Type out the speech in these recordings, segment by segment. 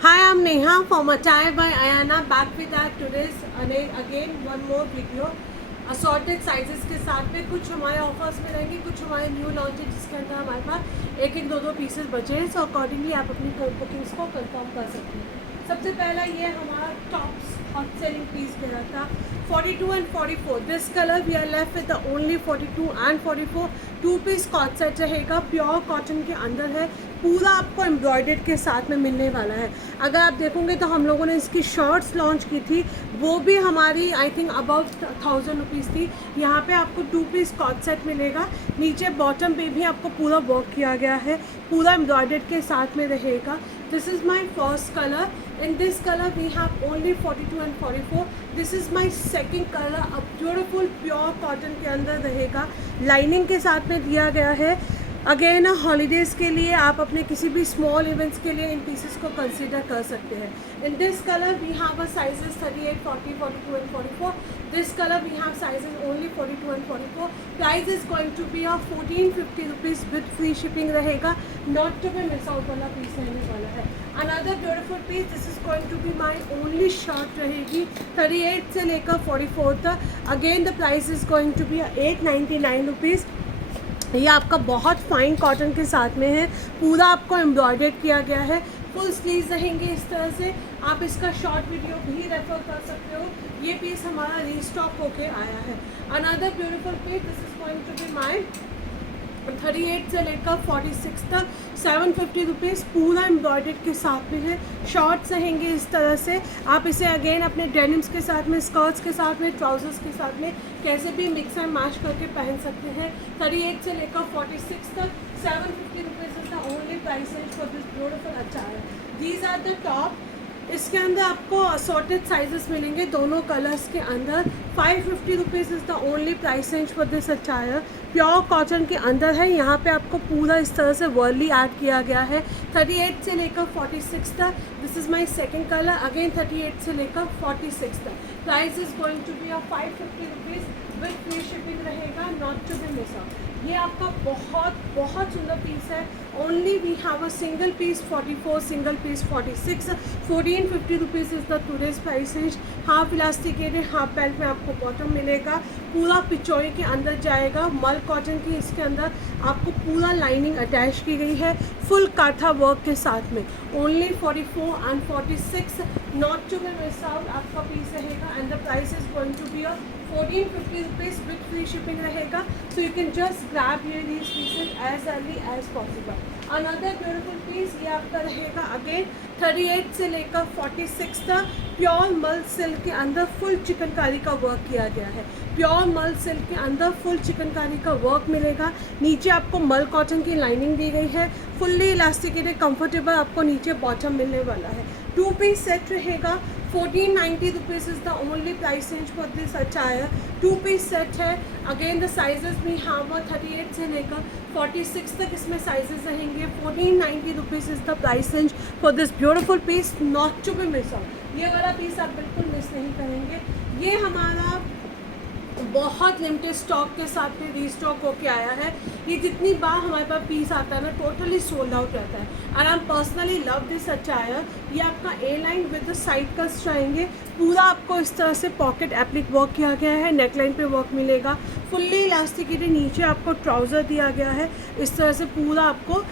Hi, I'm Neha from Attire by Ayana, back with our today's again one more video. Assorted sizes के साथ में कुछ हमारे offers में रहेंगे, कुछ हमारे न्यू लॉन्च है जिसके अंदर हमारे पास एक एक दो पीसेस बचे हैं, सो अकॉर्डिंगली आप अपनी बुकिंग्स को कंफर्म कर सकते हैं। सबसे पहला ये हमारा टॉप्स हॉट सेलिंग पीस कह रहा था 42 and 44। This colour we are left with the only 42 and 44। Two piece co-ord set रहेगा, प्योर कॉटन के अंदर है, पूरा आपको एम्ब्रॉयडर्ड के साथ में मिलने वाला है। अगर आप देखोगे तो हम लोगों ने इसकी शॉर्ट्स लॉन्च की थी, वो भी हमारी आई थिंक अबाउ 1000 रुपीज़ थी। यहाँ पे आपको टू पीस कॉट सेट मिलेगा, नीचे बॉटम पे भी आपको पूरा वर्क किया गया है, पूरा एम्ब्रॉयडर्ड के साथ में रहेगा। This is my first colour. In this color we have only 42 and 44. This is my second color, a beautiful pure cotton के अंदर रहेगा, लाइनिंग के साथ में दिया गया है। अगेन हॉलीडेज़ के लिए आप अपने किसी भी स्मॉल इवेंट्स के लिए इन पीसेस को कंसीडर कर सकते हैं। In this colour we have a sizes 38, 40, 42 and 44। This colour we have sizes only 42 and 44। Price is going to be 1450 rupees with free shipping रहेगा। Not to be miss out वाला piece रहने वाला है। Another beautiful piece, this is going to be my only shirt रहेगी 38 से लेकर 44 तक। Again the price is going to B 899 rupees. ये आपका बहुत फाइन कॉटन के साथ में है, पूरा आपको एम्ब्रॉयडर्ड किया गया है, फुल स्लीव्स रहेंगे इस तरह से। आप इसका शॉर्ट वीडियो भी रेफर कर सकते हो। ये पीस हमारा रीस्टॉक होके आया है। Another beautiful piece, this is going to be my 38 से लेकर 46 तक 750 रुपीज़, पूरा एम्ब्रॉयडर्ड के साथ में है। शॉर्ट्स रहेंगे इस तरह से, आप इसे अगेन अपने डेनिम्स के साथ में, स्कर्ट्स के साथ में, ट्राउजर्स के साथ में कैसे भी मिक्स एंड मैच करके पहन सकते हैं। 38 से लेकर 46 तक 750 rupees is the only price range for this beautiful attire. These are the top. इसके अंदर आपको असॉर्टेड साइजेस मिलेंगे दोनों कलर्स के अंदर। 550 rupees is the only price range for this attire. Pure cotton के अंदर है, यहाँ पे आपको पूरा इस तरह से वर्ली ऐड किया गया है। 38 से लेकर 46 तक। This is my second colour, again 38 से लेकर 46 तक। Price is going to be 550 rupees with free shipping रहेगा, not to be miss out. ये आपका बहुत बहुत सुंदर पीस है। Only we have a single piece 44, single piece 46। 1450 rupees is the today's price range. Half elasticated half belt में आपको bottom मिलेगा, पूरा पिचोई के अंदर जाएगा। मल कॉटन की इसके अंदर आपको पूरा लाइनिंग अटैच की गई है, फुल काथा वर्क के साथ में। Only 44 and 46, not to be miss out आपका पीस रहेगा। And the price is going to be 1450 rupees with free shipping रहेगा। So you can just grab your these pieces as early as possible. Another beautiful piece ये आपका रहेगा again 38 से लेकर 46 तक। Pure मल सिल्क के अंदर फुल चिकनकारी का वर्क किया गया है। प्योर मल सिल्क के अंदर फुल चिकनकारी का वर्क मिलेगा। नीचे आपको मल कॉटन की लाइनिंग दी गई है, फुल्ली इलास्टिकेटेड कंफर्टेबल आपको नीचे बॉटम मिलने वाला है। टू पीस सेट रहेगा। 1490 rupees is the only price range for this attire. Two piece set है। अगेन द साइजेस भी हैव 38 से लेकर 46 तक इसमें साइजेस रहेंगे। 1490 rupees is the price range for this beautiful piece, not to be miss out. ये वाला piece आप बिल्कुल मिस नहीं करेंगे। ये हमारा बहुत लिमिटेड स्टॉक के साथ में रीस्टॉक होके आया है। ये जितनी बार हमारे पास पीस आता है ना, टोटली सोल्ड आउट रहता है। And I personally love this attire. ये आपका A line with the side cuts रहेंगे, पूरा आपको इस तरह से पॉकेट एप्लिक वर्क किया गया है, नेकलाइन पे वर्क मिलेगा, फुल्ली इलास्टिकेटेड। नीचे आपको ट्राउज़र दिया गया है, इस तरह से पूरा आपको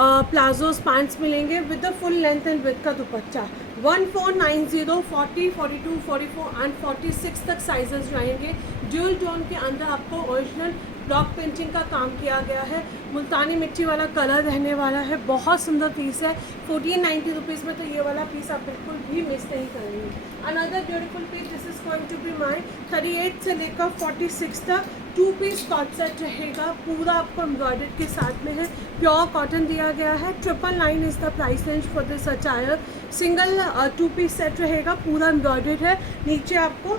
प्लाजोस पैंट्स मिलेंगे with the full length and with का दुपट्टा। 1490, 40, 42, 44 एंड 46 तक साइजेस रहेंगे। ड्यूल टोन के अंदर आपको ओरिजिनल ब्लॉक पेंटिंग का काम किया गया है, मुल्तानी मिट्टी वाला कलर रहने वाला है। बहुत सुंदर पीस है। 1490 रुपीज़ में तो ये वाला पीस आप बिल्कुल भी मिस नहीं करेंगे। Another beautiful piece, this is going to be my 38 से लेकर 46 तक। टू पीस कॉट सेट रहेगा, पूरा आपको एम्ब्रॉयडर्ड के साथ में है, प्योर कॉटन दिया गया है। 999 is the price range for this attire. Single two piece set रहेगा, पूरा एम्ब्रॉयडर्ड है। नीचे आपको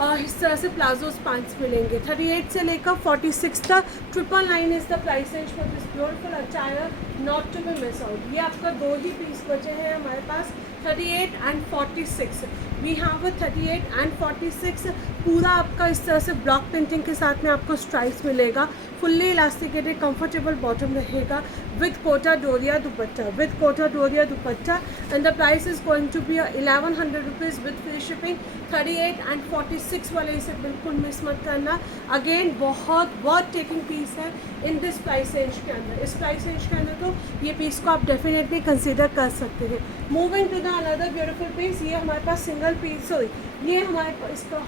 इस तरह से प्लाजोस पैंट्स मिलेंगे। 38 से लेकर 46 तक। 999 is the price range for this beautiful attire. Not to be miss out. ये आपका 2 ही पीस बचे हैं हमारे पास, 38 एंड 46। We have 38 and 46। पूरा आपका इस तरह से ब्लॉक प्रिंटिंग के साथ में आपको स्ट्राइप्स मिलेगा, फुल्ली इलास्टिकेटेड कंफर्टेबल बॉटम रहेगा with Kota Doria dupatta, with Kota Doria dupatta. And the price is going to be 1100 rupees with free shipping. 38 and 46 वाले इसे बिल्कुल मिस मत करना। अगेन बहुत टेकिंग पीस है इन दिस प्राइस रेंज के अंदर। इस प्राइस रेंज के अंदर तो ये पीस को आप डेफिनेटली कंसिडर कर सकते हैं। Moving to the another beautiful piece, ये हमारे पास सिंगल पीस, सॉरी ये हमारे पास इसका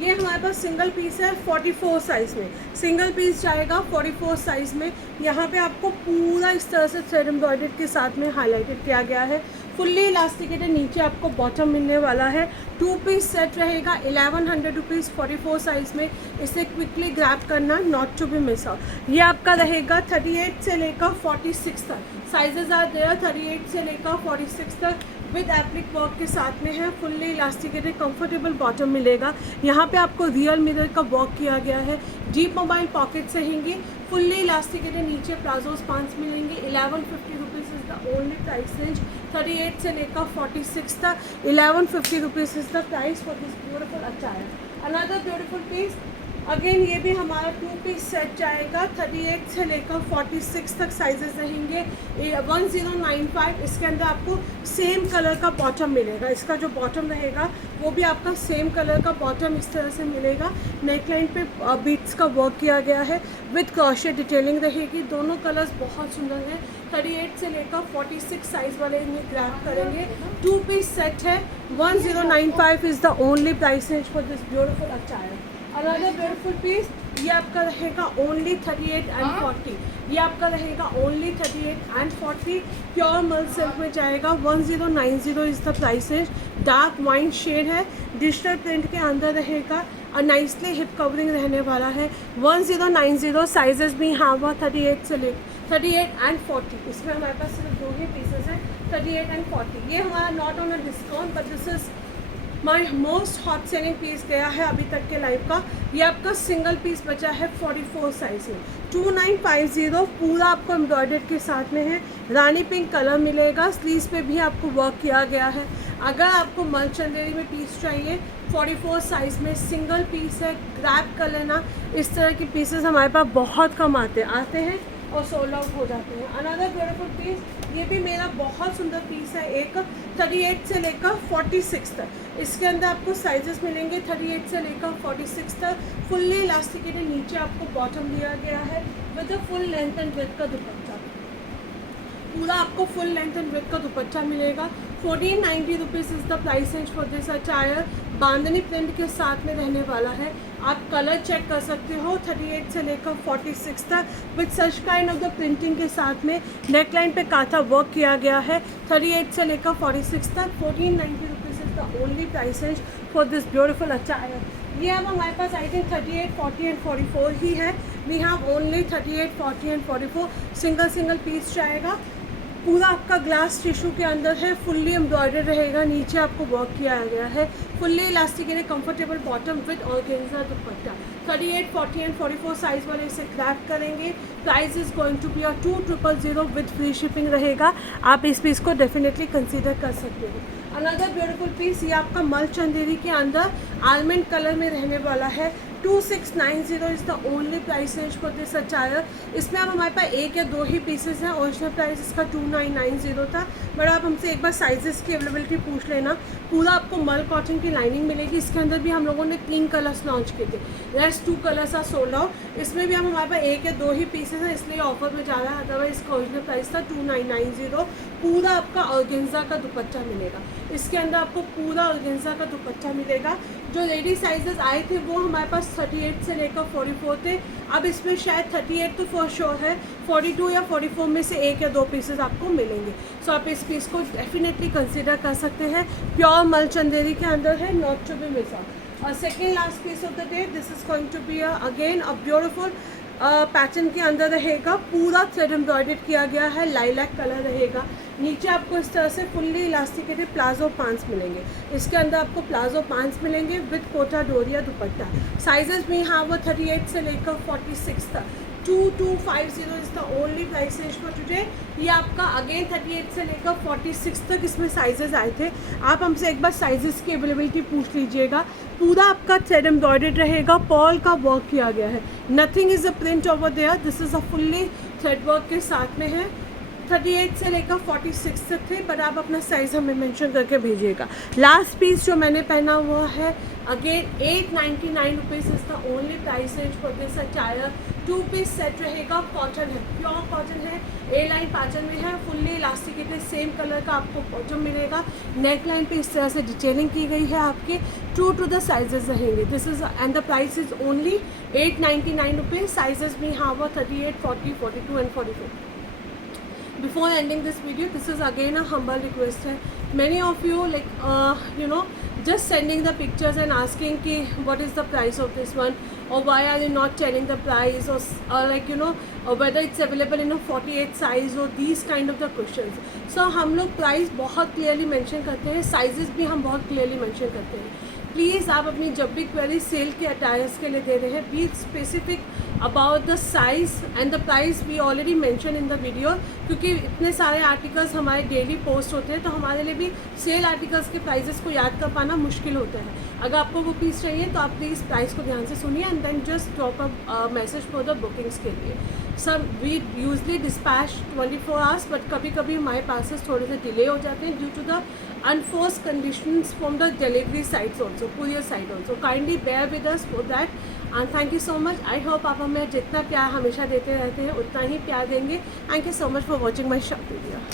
ये हमारे पास सिंगल पीस है 44 साइज़ में। सिंगल पीस जाएगा 44 साइज़ में। यहाँ पे आपको पूरा इस तरह से थ्रेड एम्ब्रॉयडर्ड के साथ में हाईलाइटेड किया गया है, फुल्ली इलास्टिकेटेड नीचे आपको बॉटम मिलने वाला है। 2 पीस सेट रहेगा 1100 रुपीज़ 44 साइज़ में। इसे क्विकली ग्रैब करना, not to be miss out. ये आपका रहेगा 38 से लेकर 46 तक, साइजेस आर देयर 38 से लेकर 46 तक विद एप्लिक वर्क के साथ में है। फुल्ली इलास्टिकेटेड कंफर्टेबल बॉटम मिलेगा। यहाँ पे आपको रियल मिरर का वर्क किया गया है, डीप मोबाइल पॉकेट्स रहेंगी, फुल्ली इलास्टिकेटेड नीचे प्लाजोस पांच मिलेंगे। 1150 rupees is the only price range. 38 से लेकर 46 तक 1150 rupees is the price for this beautiful attire. Another beautiful piece, again ये भी हमारा 2 पीस सेट जाएगा। 38 से लेकर 46 तक साइजेस रहेंगे। 1095। इसके अंदर आपको सेम कलर का बॉटम मिलेगा। इसका जो बॉटम रहेगा वो भी आपका सेम कलर का बॉटम इस तरह से मिलेगा। नेकलाइन पे बीट्स का वर्क किया गया है, विद क्रोशे डिटेलिंग रहेगी। दोनों कलर्स बहुत सुंदर हैं। 38 से लेकर 46 साइज़ वाले इन्हें ग्रैब करेंगे। 2 पीस सेट है। 1095 is the only price range for this beautiful attire. Another beautiful piece, ये आपका रहेगा ओनली 38 एंड 40। ये आपका रहेगा ओनली 38 एंड 40। प्योर मल सिल्क में जाएगा। 1090 is the price range. Dark wine shade है, डिजिटल प्रिंट के अंदर रहेगा और नाइसली हिप कवरिंग रहने वाला है। 1090 साइजेस भी हाँ हुआ 38 से ले 38 एंड 40। इसमें हमारे पास सिर्फ 2 ही पीसेस हैं, 38 एंड 40। ये हमारा not on a discount but this is my most hot selling piece गया है अभी तक के लाइव का। ये आपका सिंगल पीस बचा है 44 साइज में। 2950 पूरा आपको एम्ब्रॉयडर्ड के साथ में है। रानी पिंक कलर मिलेगा, स्लीव्स पे भी आपको वर्क किया गया है। अगर आपको मल चंदेरी में पीस चाहिए 44 साइज़ में सिंगल पीस है, ग्रैब कर लेना। इस तरह के पीसेस हमारे पास बहुत कम आते हैं और सोल्ड आउट हो जाते हैं। अनदर ब्यूटीफुल पीस, ये भी मेरा बहुत सुंदर पीस है। एक 38 से लेकर 46 तक इसके अंदर आपको साइजेस मिलेंगे। 38 से लेकर 46 तक फुल्ली इलास्टिकेटेड नीचे आपको बॉटम दिया गया है with full length and width का दुपट्टा। पूरा आपको फुल लेंथ एंड विड्थ का दुपट्टा मिलेगा। 1490 rupees is the price range for this attire. Bandhani print के साथ में रहने वाला है। आप कलर चेक कर सकते हो 38 से लेकर 46 तक with such kind of the printing के साथ में नेकलाइन पे काथा वर्क किया गया है। 38 से लेकर 46 तक 1490 rupees is the only price range for this beautiful attire. ये अब हमारे पास आई थिंक 38, 40 एंड 44 ही है। We have only 38, 40 and 44। Single piece जाएगा। पूरा आपका ग्लास टिश्यू के अंदर है, फुल्ली एम्ब्रॉयडर्ड रहेगा, नीचे आपको वर्क किया गया है। Fully elasticated comfortable bottom with organza dupatta. 38, 40 and 44 size वाले इसे क्रैक करेंगे। Price is going to be 2000 with free shipping रहेगा। आप इस पीस को डेफिनेटली कंसीडर कर सकते हो। अनदर ब्यूटीफुल पीस, ये आपका मल चंदेरी के अंदर आलमंड कलर में रहने वाला है। 2690 is the only price range for this attire. इसमें अब हमारे पास 1 या 2 ही पीसेस हैं। ओरिजिनल प्राइस इसका 2990 था, बट आप हमसे एक बार साइजेस की अवेलेबिलिटी पूछ लेना। पूरा आपको मल कॉटन की लाइनिंग मिलेगी। इसके अंदर भी हम लोगों ने 3 कलर्स लॉन्च किए थे, rest 2 colours are sold out. इसमें भी हम हमारे पास 1 या 2 ही पीसेस हैं, इसलिए ऑफर में जा रहा है। अदरवाइज इसका ओरिजिनल प्राइस था 2990। पूरा आपका ऑर्गेन्जा का दुपट्टा मिलेगा। इसके अंदर आपको पूरा ऑर्गेन्जा का दुपट्टा मिलेगा। जो रेडी साइजेस आए थे वो हमारे पास 38 से लेकर 44 थे। अब इसमें शायद 38 तो फॉर श्योर है, 42 या 44 में से 1 या 2 पीसेस आपको मिलेंगे। सो आप इस पीस को डेफिनेटली कंसीडर कर सकते हैं। प्योर मल चंदेरी के अंदर है, not to be miss out. और second last piece of the day, this is going to be again a beautiful pattern के अंदर रहेगा। पूरा थ्रेड एम्ब्रॉयडर्ड किया गया है, लाइलैक कलर रहेगा। नीचे आपको इस तरह से फुल्ली इलास्टिकेटेड प्लाजो पैंट्स मिलेंगे। इसके अंदर आपको प्लाजो पैंट्स मिलेंगे with Kota Doria dupatta. Sizes भी हाँ वो 38 से लेकर 46 तक। 2250 is the only price range for today. ये आपका अगेन 38 से लेकर 46 तक इसमें साइजेस आए थे। आप हमसे एक बार साइजेस की अवेलेबिलिटी पूछ लीजिएगा। पूरा आपका थ्रेड एम्ब्रॉयडर्ड रहेगा, पर्ल का वर्क किया गया है, nothing is a print over there, this is a fully thread work के साथ में है। 38 से लेकर 46 तक थे, बट आप अपना साइज़ हमें मेंशन करके भेजिएगा। लास्ट पीस जो मैंने पहना हुआ है again 899 rupees is the only price range for this attire. 2 piece set रहेगा, कॉटन है, प्योर कॉटन है, ए लाइन पैटर्न में है, फुल्ली इलास्टिकेटेड सेम कलर का आपको बॉटम मिलेगा। नेक लाइन पे इस तरह से डिटेलिंग की गई है, आपके ट्रू टू द साइजेस रहेंगे। This is and the price is only 899 rupees. Sizes भी यहाँ पर 38, 40, 42 and 44। Before ending this video, this is again a humble request है, many of you just sending the pictures and asking ki what is the price of this one, or why are you not telling the price, or or whether it's available in a 48 size, or these kind of the questions. So हम लोग price बहुत clearly mention करते हैं, sizes भी हम बहुत clearly mention करते हैं। प्लीज़ आप अपनी जब भी क्वेरी सेल के अटायर्स के लिए दे रहे हैं, be specific about the size and the price we already mention in the video, क्योंकि इतने सारे आर्टिकल्स हमारे डेली पोस्ट होते हैं, तो हमारे लिए भी सेल आर्टिकल्स के प्राइजेस को याद कर पाना मुश्किल होता है। अगर आपको वो पीस चाहिए तो आप प्लीज़ प्राइस को ध्यान से सुनिए and then just drop a message for the bookings के लिए। Sir we usually dispatch 24 hours, but कभी कभी हमारे पासेस थोड़े से डिले हो जाते हैं due to the unforced conditions from the delivery sites also, courier side also. Kindly bear with us for that and thank you so much. I hope आप हमें जितना प्यार हमेशा देते रहते हैं उतना ही प्यार देंगे. Thank you so much for watching my short video.